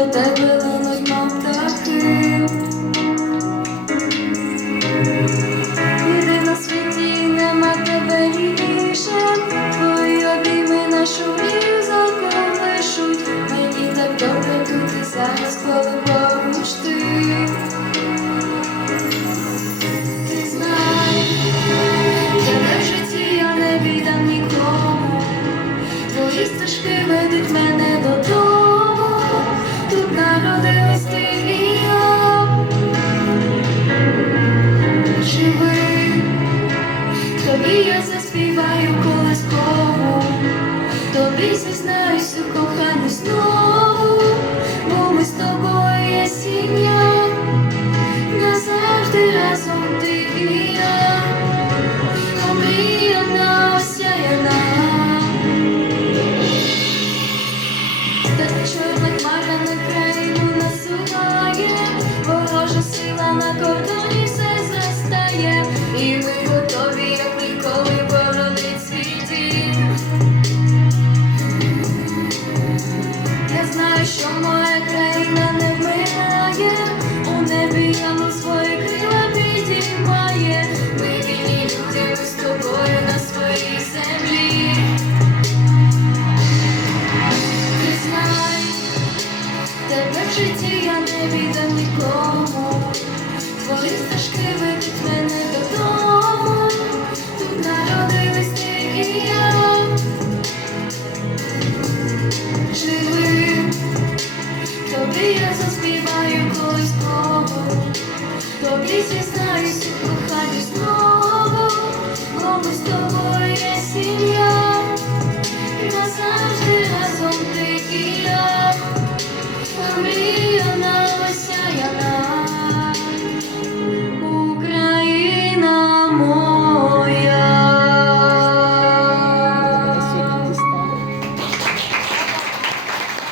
до тебе линуть, мов птахи. Єди на світі нема тебе рідніше, твої обійми нашу мрію заколишуть. Мені так добре тут і зараз, коли поруч ти. В житті я не віддам нікому. Твої стежки ведуть мене додому. Я заспіваю колискову, тобі зізнаюсь у коханні знову, бо ми з тобою є сім'я, назавжди разом ти і я, омріяна, осяяна. Та чорна на країну насуває, ворожа сила на кордоні все застає, і ми готові, Що моя країна не вмирає, у небі яну свої крила підіймає. Ми вільні люди, з тобою на своїй землі. Ти знай, тебе в житті я не віддам нікому. Твої стежки ведуть Зізнаюсь у коханні знову. Бо ми з тобою є сім'я. Назавжди разом ти і я.